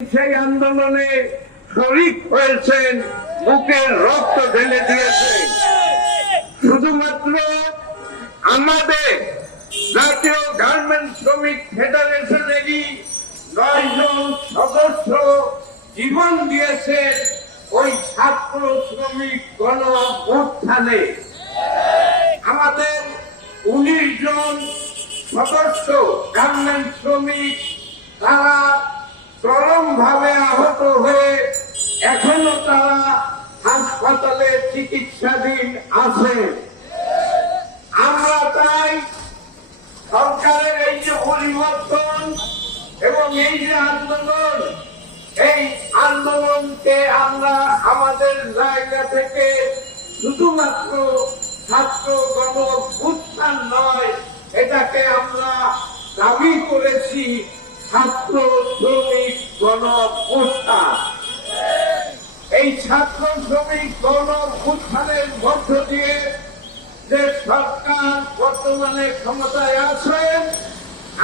সেই আন্দোলনে শরিক হয়েছেন, বুকের রক্ত ঢেলে দিয়েছেন। শুধুমাত্র আমাদের জাতীয় গার্মেন্টস শ্রমিক ফেডারেশনেরই 9 জন সদস্য জীবন দিয়েছেন ওই ছাত্র শ্রমিক গণ অভ্যুত্থানে। আমাদের 19 জন সদস্য গার্মেন্টস শ্রমিক তারা চরম ভাবে আহত হয়ে এখনো তারা হাসপাতালে চিকিৎসাধীন আছেন। আমরা তাই সরকারের এই যে পরিবর্তন এবং এই যে আন্দোলন, এই আন্দোলনকে আমরা আমাদের জায়গা থেকে শুধুমাত্র ছাত্র গণ অভ্যুত্থান নয়, এটাকে আমরা দাবি করেছি ছাত্র শ্রমিক গণ অভ্যুত্থান। এই ছাত্র শ্রমিক গণ অভ্যুত্থানের মধ্য দিয়ে যে সরকার বর্তমানে ক্ষমতায় আছেন,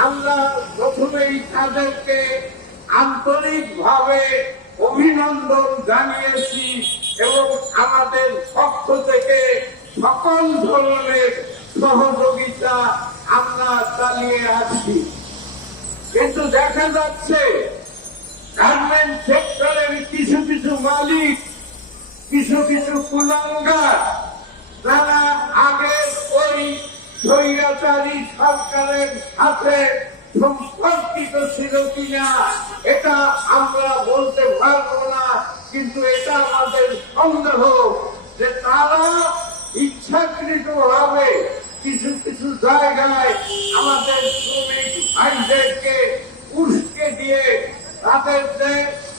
আমরা প্রথমেই তাদেরকে আন্তরিকভাবে অভিনন্দন জানিয়েছি এবং আমাদের পক্ষ থেকে সকল ধরনের সহযোগিতা আমরা চালিয়ে আসছি। কিন্তু দেখা যাচ্ছে গার্মেন্ট সেক্টরের কিছু কিছু মালিক, কিছু কিছু কুলাঙ্গার, যারা আগে ওই স্বৈরাচারী সরকারের সাথে সম্পর্কিত ছিল কিনা এটা আমরা বলতে পারবো না, কিন্তু এটা আমাদের সন্দেহ যে তারা ইচ্ছাকৃত ভাবে কিছু কিছু জায়গায় আমাদের শ্রমিক ভাইদেরকে উস্কে দিয়ে তাদের যে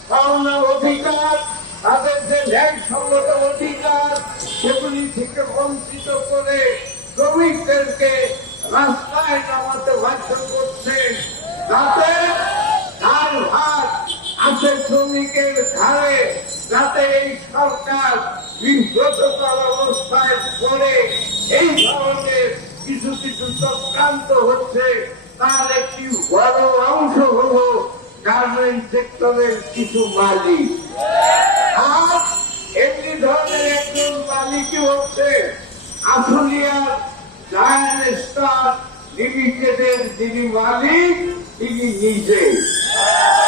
পাওনা অধিকার, তাদের যে ন্যায়সঙ্গত অধিকার, সেগুলি থেকে বঞ্চিত করে শ্রমিকদেরকে রাস্তায় নামাতে বাধ্য করছে, যাতে তার ভাগ আছে শ্রমিকের ঘাড়ে, যাতে এই সরকার বিব্রতকর অবস্থায় পড়ে এই ধরনের কিছু কিছু চক্রান্ত হচ্ছে। তার একটি বড় অংশ হল গার্মেন্ট সেক্টরের কিছু মালিক। আর এমনি ধরনের একজন মালিকই হচ্ছে আশুলিয়ার জায়ান্ট স্টার লিমিটেডের যিনি মালিক, তিনি নিজে।